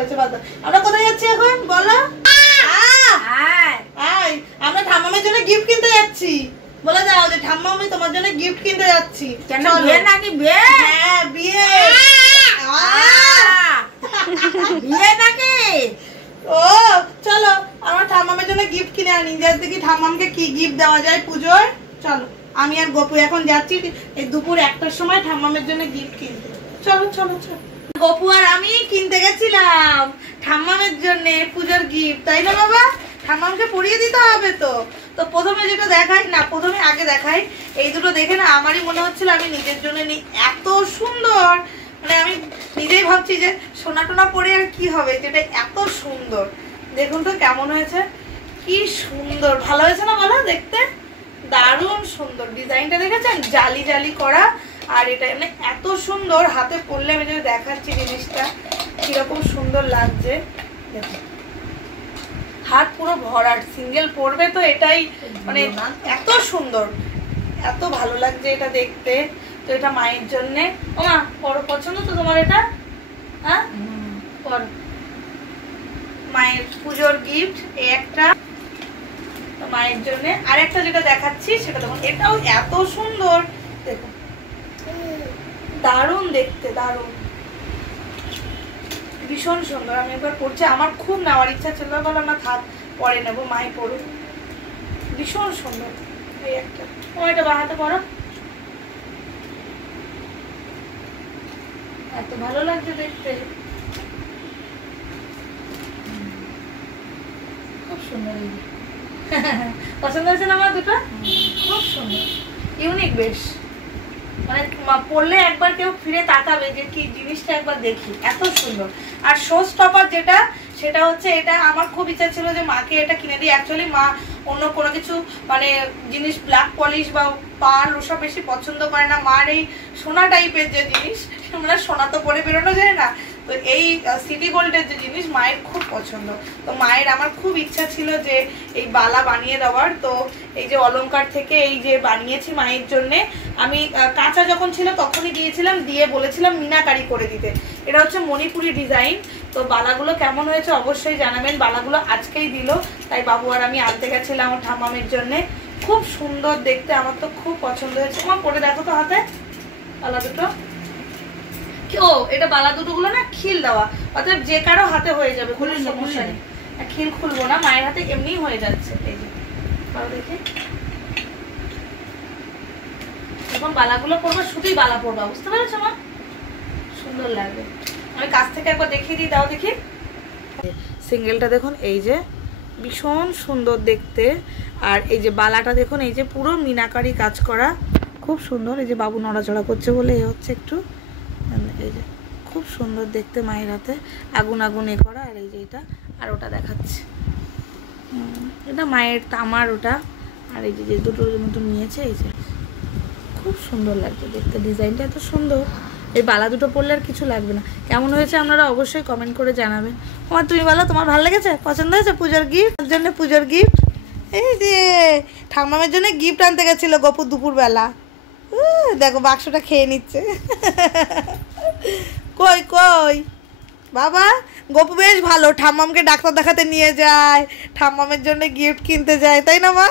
করেছে বাদ। আমরা কোথায় যাচ্ছি এখন বলো? আমরা ঠাম্মামের জন্য গিফট কিনতে যাচ্ছি। বলে যাও যে ঠাম্মা আমি তোমার জন্য গিফট কিনতে যাচ্ছি। কেন বিয়ে নাকি? বিয়ে? হ্যাঁ বিয়ে। বিয়ে নাকি? ও চলো আমরা ঠাম্মামের জন্য গিফট কিনে আনি। দেখি ঠাম্মামকে কি গিফট দেওয়া যায় পুজোয়। চলো আমি আর গপু এখন যাচ্ছি এই দুপুর 1টার সময় ঠাম্মামের জন্য গিফট কিনতে। চলো চলো চলো। গপু আর আমি কিনতে গেছিলাম ঠাম্মামের জন্য পুজোর গিফট, তাই না বাবা? ঠাম্মামকে পরিয়ে দিতে হবে তো। তো প্রথমে যেটা দেখাই না, প্রথমে আগে দেখাই এই দুটো দেখে না আমারই মনে হচ্ছিল আমি নিজের জন্য নিই। এত সুন্দর, মানে আমি নিজেই ভাবছি যে সোনা টোনা পরে আর কি হবে, যেটা এত সুন্দর। দেখুন তো কেমন হয়েছে, কি সুন্দর, ভালো হয়েছে না বলো? দেখতে দারুণ সুন্দর। ডিজাইনটা দেখেছেন, জালি জালি করা। আর এটা মানে এত সুন্দর, হাতে পরলে আমি যদি দেখাচ্ছি জিনিসটা কিরকম সুন্দর লাগছে। দেখুন হাত পুরো ভরাট, সিঙ্গেল পরবে তো এটাই মানে এত সুন্দর, এত ভালো লাগছে এটা দেখতে। তো এটা মায়ের জন্য। ও মা বড় পছন্দ তো তোমার এটা? হ্যাঁ মায়ের পুজোর গিফট এই একটা মায়ের জন্য। আর একটা যেটা দেখাচ্ছি সেটা দেখুন, এটাও এত সুন্দর। দেখুন দারুণ দেখতে, দারুণ ভীষণ সুন্দর। আমি একবার পড়ছি, আমার খুব নেওয়ার ইচ্ছা ছিল, বললাম না থাক পরে নেবো, মাই পড়ুক। ভীষণ সুন্দর এই একটা। ও এটা বানাতে পারো, এত ভালো লাগছে দেখতে, খুব সুন্দর। পছন্দ হয়েছে না আমার দুটো? খুব সুন্দর, ইউনিক বেশ, মানে পড়লে একবার কেউ ফিরে তাকাবে যে কি জিনিসটা একবার দেখি, এত সুন্দর। আর শো স্টপার যেটা, সেটা হচ্ছে এটা আমার খুব ইচ্ছা ছিল যে মাকে এটা কিনে দিই। অ্যাকচুয়ালি মা অন্য কোনো কিছু মানে জিনিস ব্ল্যাক পলিশ বা পাল ওসব বেশি পছন্দ করে না। মার এই সোনা টাইপের যে জিনিস, মানে সোনা তো পরে বেরোনো যায় না, তো এই সিটি গোল্ডের যে জিনিস মায়ের খুব পছন্দ। তো মায়ের আমার খুব ইচ্ছা ছিল যে এই বালা বানিয়ে দেওয়ার। তো এই যে অলংকার থেকে এই যে বানিয়েছি মায়ের জন্যে। আমি কাঁচা যখন ছিল তখনই দিয়েছিলাম, দিয়ে বলেছিলাম মিনাকারি করে দিতে। এটা হচ্ছে মণিপুরি ডিজাইন। তো বালাগুলো কেমন হয়েছে অবশ্যই জানাবেন। বালাগুলো আজকেই দিল, তাই বাবু আর আমি আনতে গেছিলাম আমার ঠাম্মামের জন্যে। খুব সুন্দর দেখতে, আমার তো খুব পছন্দ হয়েছে। আমার পরে দেখো তো হাতে বালা দুটো। ও এটা বালা দুটো গুলো না খিল দেওয়া, অর্থাৎ যে কারো হাতে হয়ে যাবে, কোনো সমস্যা নেই। খিল খুলবো না, মায়ের হাতে এমনি হয়ে যাচ্ছে। এই যে দেখে এখন বালাগুলো পরবো, শুধুই বালা পরবা, বুঝতে পেরেছো মা? সুন্দর লাগবে। আমি কাছ থেকে একবার দেখিয়ে দিই, দাও দেখি। সিঙ্গেলটা দেখুন, এই যে ভীষণ সুন্দর দেখতে। আর এই যে বালাটা দেখুন, এই যে পুরো মিনাকারি কাজ করা, খুব সুন্দর। এই যে বাবু নড়াচড়া করছে বলে এই হচ্ছে একটু, এই যে খুব সুন্দর দেখতে মায়ের হাতে আগুন আগুন এ করা। আর এই যে এটা আর ওটা দেখাচ্ছে, এটা মায়ের তামার ওটা। আর এই যে দুটোর মতো নিয়েছে, এই যে খুব সুন্দর লাগছে দেখতে, ডিজাইনটা এত সুন্দর। এই বালা দুটো পরলে আর কিছু লাগবে না। কেমন হয়েছে আপনারা অবশ্যই কমেন্ট করে জানাবেন। তোমার তুমি বলো, তোমার ভালো লেগেছে? পছন্দ হয়েছে পুজোর গিফট? ওর জন্য পুজোর গিফট এই যে ঠাম্মামের জন্য গিফট আনতে গেছিল গপুর দুপুরবেলা। দেখো বাক্সটা খেয়ে নিচ্ছে। কই কই বাবা, গপু বেশ ভালো, ঠাম্মামকে ডাক্তার দেখাতে নিয়ে যায়, ঠাম্মামের জন্য গিফট কিনতে যায়, তাই না মা?